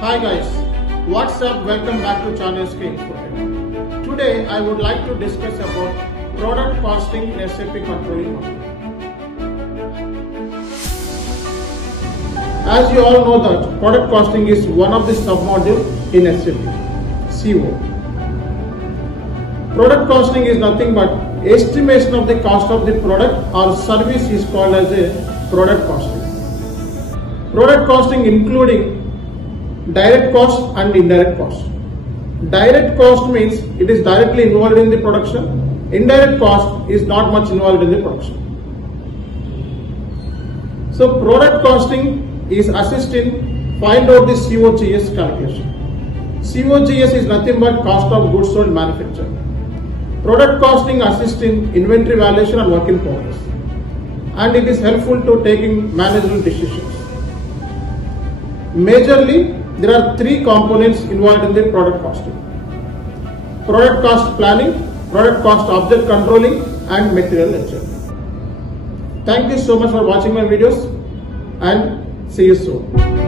Hi guys, what's up? Welcome back to Chanu's screen. Today I would like to discuss about product costing in SAP controlling module. As you all know that product costing is one of the sub-modules in SAP CO. Product costing is nothing but estimation of the cost of the product or service is called as a product costing. Product costing including direct cost and indirect cost. Direct cost means it is directly involved in the production. Indirect cost is not much involved in the production. So product costing is assisting find out the COGS calculation. COGS is nothing but cost of goods sold manufactured. Product costing assists in inventory valuation and work in progress, and it is helpful to taking managerial decisions. Majorly, there are three components involved in the product costing: product cost planning, product cost object controlling, and material ledger. Thank you so much for watching my videos and see you soon.